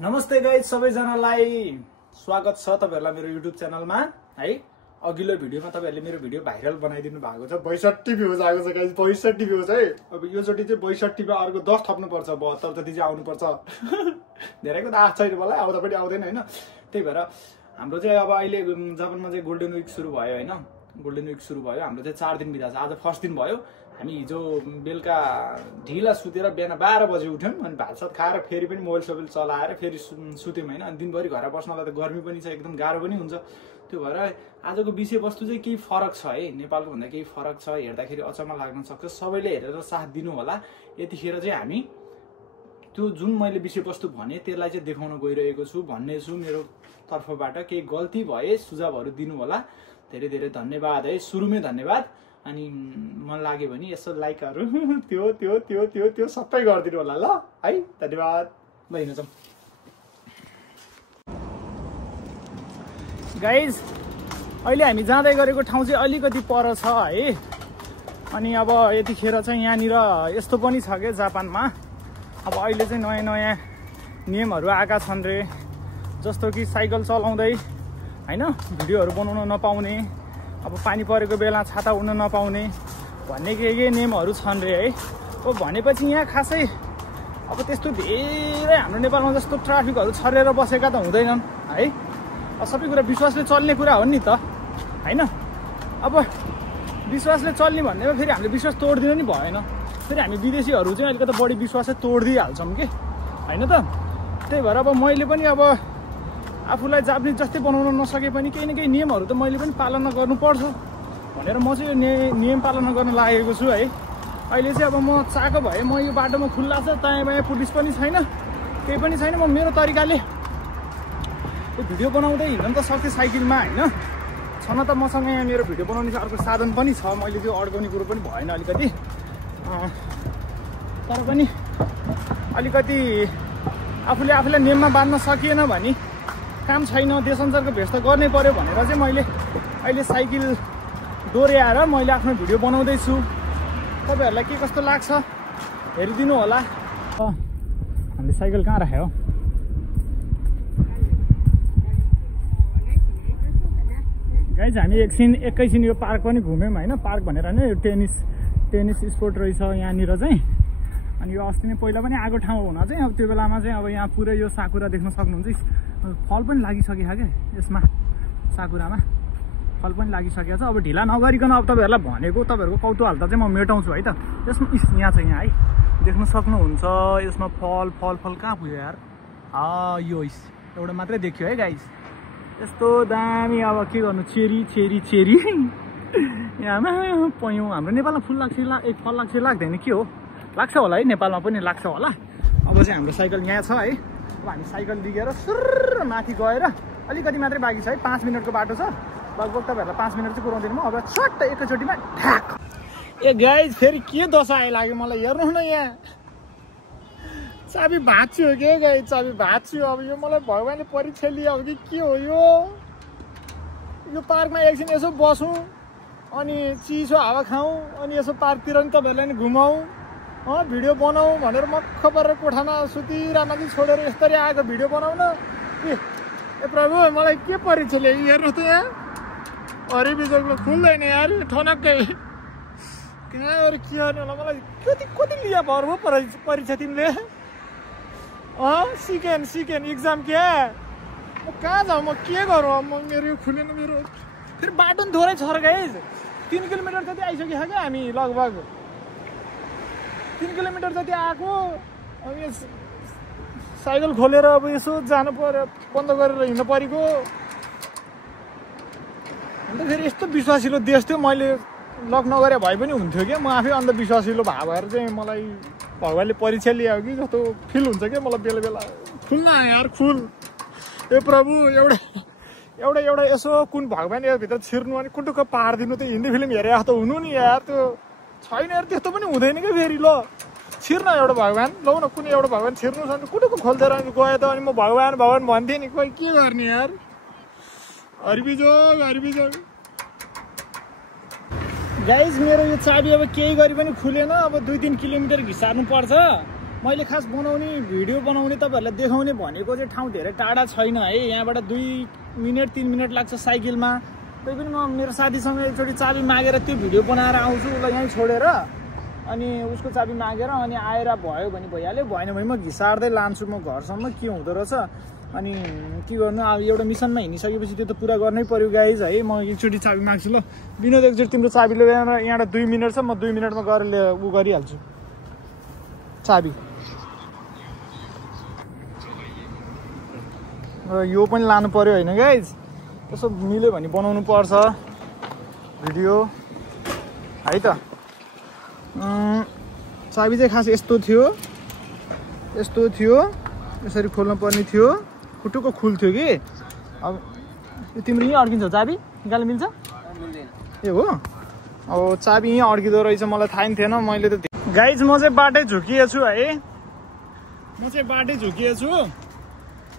नमस्ते गाइज सबैजनालाई स्वागत छ तपाईहरुलाई मेरो युट्युब च्यानलमा है। अघिल्लो भिडियोमा तपाईहरुले मेरो भिडियो भाइरल बनाइदिनु भएको छ। 62 भ्यूज आएको छ गाइज, 62 भ्यूज है। अब यो चोटी चाहिँ 62 मा अर्को 10 थप्नु पर्छ, 72 जति चाहिँ आउनु पर्छ। धेरैको त आछ छैन मलाई, आउँदा पनि आउँदैन हैन। त्यही भएर हाम्रो चाहिँ अब अहिले जापानमा चाहिँ गोल्डन विक सुरु भयो हैन। गोल्डन विक सुरु भयो, हाम्रो चाहिँ 4 दिन बिता छ। आज फर्स्ट दिन भयो। हामी हिजो बेलुका ढिला सुतेर बिहान 12 बजे उठ्यौं अनि भातसात खाएर फेरि पनि मोबाइल सोबाइल चलाएर फेरि सुत्यौं हैन। अनि दिनभरि घर बस्नलाई त गर्मी पनि छ, एकदम गाह्रो पनि हुन्छ। त्यो भएर आजको विषयवस्तु चाहिँ केही फरक छ है, नेपालको भन्दा केही फरक छ। हेर्दाखेरि अचम्म लाग्न सक्छ। सबैले हेरेर साथ दिनु होला। यतिखेर चाहिँ हामी त्यो जुन मैले विषयवस्तु भने त्यसलाई चाहिँ देखाउन गइरहेको छु भन्ने छु। मेरो तर्फबाट केही गल्ती भए सुझावहरू दिनु होला। धेरै धेरै धन्यवाद है, सुरुमै धन्यवाद। अनि मन लाग्यो भने यसो लाइकहरु त्यो त्यो त्यो त्यो त्यो सबै गरिदिनु होला ल है। धन्यवाद। ल हिँड्न जाऊँ गाइज। अहिले हामी जाँदै गरेको ठाउँ चाहिँ अलिकति पर छ है। अनि अब यतिखेर चाहिँ यहाँनिर यस्तो पनि छ के जापानमा अब अहिले चाहिँ नयाँ नयाँ नियमहरू आएका छन् रे। जस्तो कि साइकल चलाउँदै हैन भिडियोहरू बनाउन नपाउने, अब पानी परेको बेला छाता उड्न नपाउने भन्ने के नियमहरू छन् रे है। अब भनेपछि यहाँ खासै अब त्यस्तो धेरै हाम्रो नेपालमा जस्तो ट्राफिकहरू छरेर बसेका त हुँदैनन् है। सबै कुरा विश्वासले चल्ने कुरा हो नि त हैन। अब विश्वासले चल्ने भन्नेमा फेरि हामीले विश्वास तोड्दिनु नि भएन। फेरि हामी विदेशीहरू चाहिँ अलिकति बढी विश्वासै तोड्दिहाल्छौँ कि हैन त। त्यही भएर अब मैले पनि अब आफूलाई जापानिज जस्तै बनाउन नसके पनि केही न केही नियमहरू त मैले पनि पालना गर्नुपर्छ भनेर म चाहिँ यो नियम पालना गर्न लागेको छु है। अहिले चाहिँ अब म चाएको भए म यो बाटोमा खुल्ला छ, दायाँ बायाँ पुलिस पनि छैन, केही पनि छैन। म मेरो तरिकाले यो भिडियो बनाउँदै हिँड्न त सक्थेँ साइकलमा हैन। छन त मसँग यहाँ मेरो भिडियो बनाउने चाहिँ अर्को साधन पनि छ। मैले त्यो अड्काउने कुरो पनि भएन अलिकति, तर पनि अलिकति आफूलाई नियममा बाँध्न सकिएन भने काम छैन, देशान्तरको भेष त गर्नै पर्यो भनेर चाहिँ मैले अहिले साइकल दोहोऱ्याएर मैले आफ्नो भिडियो बनाउँदैछु। तपाईँहरूलाई के कस्तो लाग्छ हेरिदिनु होला। हामीले साइकल कहाँ राख्यो हो? गाइज हामी एकैछिन यो पार्क पनि घुम्यौँ होइन। पार्क भनेर होइन, यो टेनिस स्पोर्ट रहेछ यहाँनिर चाहिँ। अनि यो अस्ति नै पहिला पनि आएको ठाउँ हुन चाहिँ अब त्यो बेलामा चाहिँ अब यहाँ पुरै यो साकुरा देख्न सक्नुहुन्छ। फल पनि लागिसकेको छ क्या यसमा, साकुरामा फल पनि लागिसकेको छ। अब ढिला नगरिकन अब तपाईँहरूलाई भनेको तपाईँहरूको कौतूहलता चाहिँ म मेटाउँछु है त। यसमा यहाँ छ, यहाँ है देख्न सक्नुहुन्छ। यसमा फल कहाँ पुग्यो यार? यो एउटा मात्रै देखियो है गाइस। यस्तो दामी अब के गर्नु, चेरी यहाँमा पयौँ। हाम्रो नेपालमा फुल लाग्छ फल लाग्छ लाग्दैन के हो? लाग्छ होला है, नेपालमा पनि लाग्छ होला। अब चाहिँ हाम्रो साइकल यहाँ छ है। अब हामी साइकल लिएर सुर माथि गएर अलिकति मात्रै बाँकी छ है, 5 मिनटको बाटो छ लगभग। तपाईँहरूलाई 5 मिनट चाहिँ पुऱ्याउँदिनँ म। अब छट्ट एकैचोटिमा ठ्याक। ए गाइज फेरि के दशा आइलाग्यो मलाई, हेर्नु न यहाँ चाबी भाँच्यो के गाइज, चाबी भाँच्यो। अब यो मलाई भगवान्ले परीक्षा लियो कि के हो? यो पार्कमा एकछिन यसो बसौँ अनि चिसो हावा खाऊँ अनि यसो पार्कतिर नि तपाईँहरूलाई नि घुमाउँ, भिडियो बनाऊ भनेर मक्ख परेर कोठामा सुतिरामा चाहिँ छोडेर यसरी आएको भिडियो बनाउन। ए प्रभु मलाई के परीक्षा ल्यायो? हेर्नुहोस् त यहाँ हरि बिजोगमा खुल्दैन यार ठनक्कै। कहाँ अरू के गर्नु होला? मलाई कति लिया भर भयो परीक्षा तिमीले? सिकेन इक्जाम क्या? म कहाँ जाऊँ, म के गरौँ? म मेरो यो खुलेन। मेरो फेरि बाटो पनि थोरै छ र गाइज। 3 किलोमिटर जति आइसक्यो क्या हामी, लगभग 3 किलोमिटर जति आएको। अनि साइकल खोलेर अब यसो जानु पर्यो, बन्द गरेर हिँड्नु परेको। अन्त फेरि यस्तो विश्वासिलो देश थियो, मैले लक नगरे भए पनि हुन्थ्यो क्या। म आफै अन्धविश्वासिलो भएर चाहिँ मलाई भगवान्ले परीक्षा ल्यायो कि जस्तो फिल हुन्छ क्या मलाई बेला बेला। खुल्न यार खुल। ए प्रभु एउटा यसो कुन भगवान् भित्र छिर्नु अनि कुटुक्क पारिदिनु। त हिन्दी फिल्म हेरे जस्तो हुनु नि यार, त्यो छैन यार, त्यस्तो पनि हुँदैन क्या फेरि। ल छिर्न एउटा भगवान्, लौ न कुनै एउटा भगवान् छिर्नु छ भने कुटुक्क खोलिदिएर अनि गयो त। अनि म भगवान् भन्थेँ नि, खोइ के गर्ने यार। हरिबिजोग गाइज मेरो यो चाबी अब केही गरी पनि खुलेन। अब 2-3 किलोमिटर घिसार्नु पर्छ मैले खास बनाउने भिडियो बनाउने तपाईँहरूलाई देखाउने भनेको चाहिँ ठाउँ धेरै टाढा छैन है। यहाँबाट 2 मिनट 3 मिनट लाग्छ साइकलमा। त्यही पनि म मेरो साथीसँग एकचोटि चाबी मागेर त्यो भिडियो बनाएर आउँछु, उसलाई यहीँ छोडेर अनि उसको चाबी मागेर अनि आएर भयो भने भइहाल्यो, भएन भने म घिसार्दै लान्छु म घरसम्म के हुँदो रहेछ। अनि के गर्नु, अब एउटा मिसनमा हिँडिसकेपछि त्यो त पुरा गर्नै पर्यो गाइज है। म एकचोटि चाबी माग्छु ल। विनोद एकचोटि तिम्रो चाबी ल्याएर, यहाँबाट 2 मिनट छ, म 2 मिनटमा गएर उ गरिहाल्छु चाबी। यो पनि लानु पर्यो होइन गाइज, यसो मिल्यो भने बनाउनु पर्छ भिडियो है त। चाबी चाहिँ खास यस्तो थियो, यसरी खोल्नु पर्ने थियो, खुट्टुको खुल्थ्यो कि। अब यो तिम्रो यहीँ अड्किन्छ चाबी, निकाल्नु मिल्छ? ए हो, अब चाबी यहीँ अड्किँदो रहेछ, मलाई थाहा थिएन। मैले त गाइज म चाहिँ बाटै झुकिएछु है,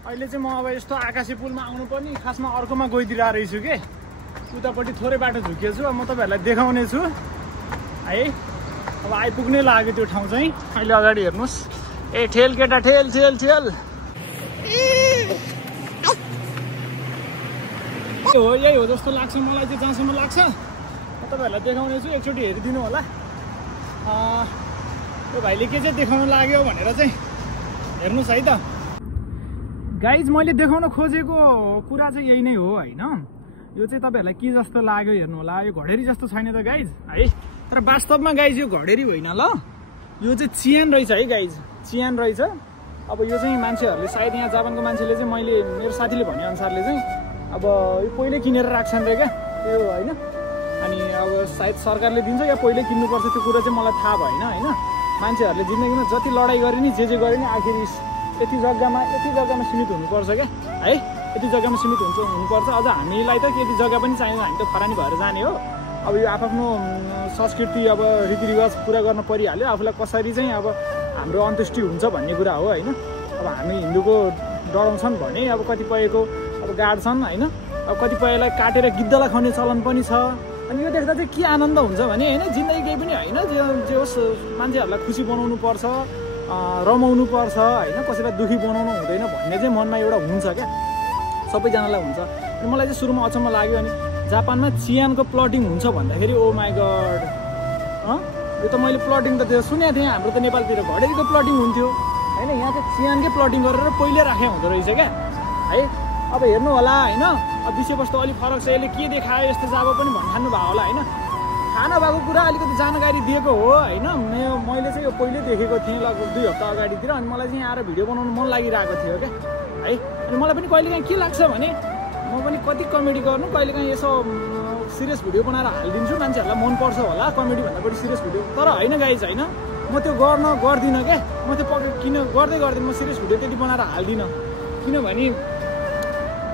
अहिले चाहिँ म अब यस्तो आकाशे पुलमा आउनु पर्ने, खासमा अर्कोमा गइदिरहेको रहेछु कि उतापट्टि थोरै बाटो झुकिएछु। अब म तपाईँहरूलाई देखाउने छु है। अब आइपुग्नै लाग्यो त्यो ठाउँ चाहिँ। अहिले अगाडि हेर्नुहोस्, ए ठेल केटा ठेल ठेल ठेल हो, यही हो जस्तो लाग्छ मलाई चाहिँ, जहाँसम्म लाग्छ। म तपाईँहरूलाई देखाउने छु, एकचोटि हेरिदिनु होला। यो भाइले के चाहिँ देखाउनु लाग्यो भनेर चाहिँ हेर्नुहोस् है त गाइज। मैले देखाउन खोजेको कुरा चाहिँ यही नै हो होइन। यो चाहिँ तपाईँहरूलाई के जस्तो लाग्यो हेर्नु होला। यो घडेरी जस्तो छैन त गाइज है, तर वास्तवमा गाइज यो घडेरी होइन ल, यो चाहिँ चियान रहेछ है गाइज, चियान रहेछ। अब यो चाहिँ मान्छेहरूले सायद यहाँ जापानको मान्छेले चाहिँ, मैले मेरो साथीले भनेअनुसारले चाहिँ अब यो पहिल्यै किनेर राख्छन् रे क्या त्यो होइन। अनि अब सायद सरकारले दिन्छ या पहिल्यै किन्नुपर्छ, त्यो कुरा चाहिँ मलाई थाहा भएन होइन। मान्छेहरूले जिन्दगीमा जति लडाइँ गरे नि, जे गरे नि, आखिर यति जग्गामा सीमित हुनुपर्छ क्या है, यति जग्गामा सीमित हुनुपर्छ। अझ हामीलाई त यति जग्गा पनि चाहिन्छ, हामी त खरानी भएर जाने हो। अब यो आफ्नो संस्कृति अब रीतिरिवाज पुरा गर्न परिहाल्यो। आफूलाई कसरी चाहिँ अब हाम्रो अन्त्येष्टि हुन्छ भन्ने कुरा हो होइन। अब हामी हिन्दूको डराउँछन् भने अब कतिपयको अब गाड्छन् होइन, अब कतिपयलाई काटेर गिद्धलाई खुवाउने चलन पनि छ। अनि यो देख्दा चाहिँ के आनन्द हुन्छ भने होइन, जिन्दगी केही पनि होइन, जे होस् मान्छेहरूलाई खुसी बनाउनु पर्छ, रमाउनु पर्छ होइन, कसैलाई दुःखी बनाउनु हुँदैन भन्ने चाहिँ मनमा एउटा हुन्छ क्या, सबैजनालाई हुन्छ। अनि मलाई चाहिँ सुरुमा अचम्म लाग्यो, अनि जापानमा चियानको प्लटिङ हुन्छ भन्दाखेरि ओ माई गड, यो त मैले प्लटिङ त त्यो सुनेको थिएँ, हाम्रो त नेपालतिर घडेरीको प्लटिङ हुन्थ्यो होइन, यहाँ चाहिँ चियानकै प्लटिङ गरेर पहिल्यै राखे हुँदो रहेछ क्या है। अब हेर्नु होला होइन, अब विषयवस्तु अलिक फरक छ, यसले के देखायो यस्तो जाबो पनि भन्नु भयो होला होइन। थाहा नभएको कुरा अलिकति जानकारी दिएको हो होइन। मैले चाहिँ यो पहिल्यै देखेको थिएँ लगभग 2 हप्ता अगाडितिर, अनि मलाई चाहिँ आएर भिडियो बनाउनु मन लागिरहेको थियो क्या है। अनि मलाई पनि कहिलेकाहीँ के लाग्छ भने म पनि कति कमेडी गर्नु, कहिलेकाहीँ यसो सिरियस भिडियो बनाएर हालिदिन्छु, मान्छेहरूलाई मनपर्छ होला कमेडी भन्दा बढी सिरियस भिडियो। तर होइन गाइज होइन, म त्यो गर्दिनँ क्या, म त्यो किन गर्दैन, म सिरियस भिडियो त्यति बनाएर हाल्दिनँ। किनभने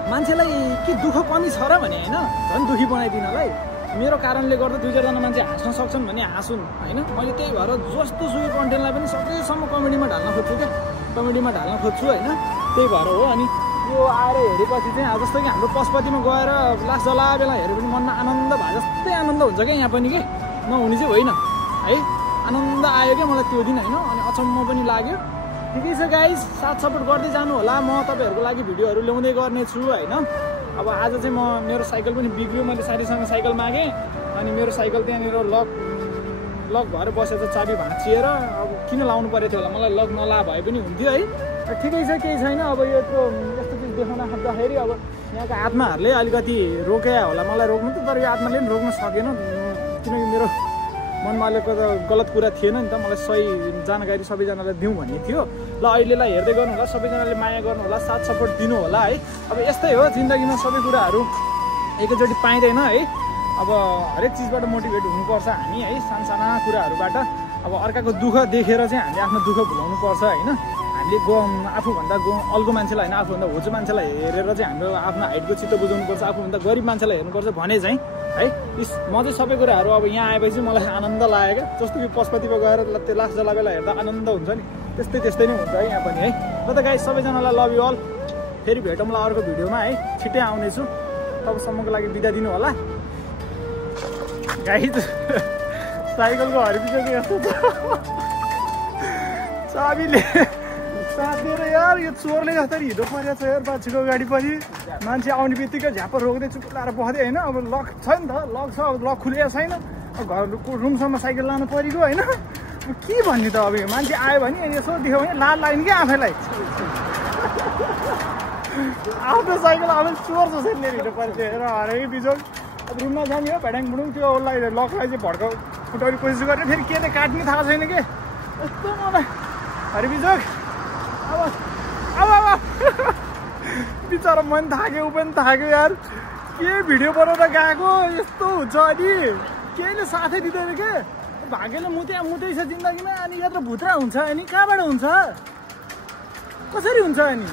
मान्छेलाई के दुःख कमी छ र भने होइन, झन् दुःखी बनाइदिनलाई मेरो कारणले गर्दा 2-4 जना मान्छे हाँस्न सक्छन् भने हाँसुन् होइन। मैले त्यही भएर जस्तो सुकै कन्टेन्टलाई पनि सकेसम्म कमेडीमा ढाल्न खोज्छु क्या, होइन, त्यही भएर हो। अनि यो आएर हेरेपछि चाहिँ जस्तो कि हाम्रो पशुपतिमा गएर लास जला बेला हेऱ्यो भने मनमा आनन्द भए जस्तै आनन्द हुन्छ क्या यहाँ पनि, के नहुने चाहिँ होइन है। आनन्द आयो क्या मलाई त्यो दिन होइन, अनि अचम्म पनि लाग्यो। ठिकै छ गाइज, साथ सपोर्ट गर्दै जानु होला। म तपाईँहरूको लागि भिडियोहरू ल्याउँदै गर्नेछु होइन। अब आज चाहिँ मेरो साइकल पनि बिग्रियो, मैले साथीसँग साइकल मागेँ, अनि मेरो साइकल त्यहाँनिर लक भएर बसेर चाबी भाँचिएर अब किन लाउनु परेको थियो होला, मलाई लक नला भए पनि हुन्थ्यो है। ठिकै छ, केही छैन। अब यस्तो चिज देखाउन खोज्दाखेरि अब यहाँको आत्माहरूले अलिकति रोक्या होला मलाई रोक्नु त, तर यो आत्माले पनि रोक्न सकेन, किनकि मेरो मनमा अलिक गलत कुरा थिएन नि त। मलाई सही जानकारी सबैजनालाई दिउँ भन्ने थियो। ल अहिलेलाई हेर्दै गर्नु होला, सबैजनाले माया गर्नु होला, साथ सपोर्ट दिनु होला है। अब यस्तै हो जिन्दगीमा, सबै कुराहरू एकैचोटि पाइँदैन है। अब हरेक चिजबाट मोटिभेट हुनुपर्छ हामी है, सानसाना कुराहरूबाट। अब अर्काको दुःख देखेर चाहिँ हामीले आफ्नो दुःख भुलाउनु पर्छ होइन। हामीले आफूभन्दा अल्गो मान्छेलाई होइन, आफूभन्दा होचो मान्छेलाई हेरेर चाहिँ हाम्रो आफ्नो हाइटको चित्त बुझाउनुपर्छ, आफूभन्दा गरिब मान्छेलाई हेर्नुपर्छ भने चाहिँ है। म चाहिँ सबै कुराहरू अब यहाँ आएपछि मलाई आनन्द लाग्यो क्या। जस्तो कि पशुपतिमा गएर त्यो लास जला बेला हेर्दा आनन्द हुन्छ नि, त्यस्तै नै हुन्छ है यहाँ पनि है। ल त गाइस, सबैजनालाई लभ यु अल। फेरि भेटौँला अर्को भिडियोमा है, छिट्टै आउनेछु। तबसम्मको लागि बिदा दिनु होला गाइस। साइकलको हरिदिन्छ कि यस्तो चाबीले साथेर यार यो चोरले जसरी हिँड्नु परेको छ यार बाछीको गाडी पछि मान्छे आउने बित्तिकै झ्याप रोक्दै चुप लाएर बस्दै होइन अब लक छ नि त लक छ अब लक खुलेको छैन घरको रुमसम्म साइकल लानु परेको होइन के भन्ने त अब यो मान्छे आयो भने अनि यसो देख्यो भने लाल लाग्ने क्या आफैलाई आफ्नो साइकल अब चोर जसरी लिएर हिँड्नु पर्थ्यो हेर हरे बिजोग अब रुममा जाने हो भ्याडाङ बुडुङ त्यो उसलाई लकलाई चाहिँ भड्काउ फुटाउने कोसिस गरेर फेरि के काट्ने थाहा छैन कि यस्तो मलाई हरे बिजोग अब अब अब बिचरा मन थाक्यो ऊ पनि थाक्यो यार के भिडियो बनाएर गएको यस्तो हुन्छ अनि केहीले साथै दिँदैन के भाग्यले मुतैछ जिन्दगीमा अनि यत्रो भुत्रा हुन्छ अनि कहाँबाट हुन्छ कसरी हुन्छ अनि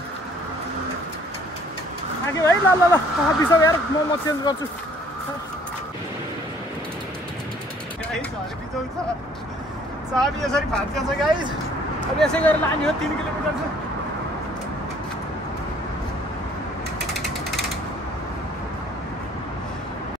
थाक्यो है ल ल ल बिसो यार म चेन्ज गर्छु चाबी यसरी भाँच्छ गाइस अब यसै गरेर लाने हो 3 किलोमिटर छ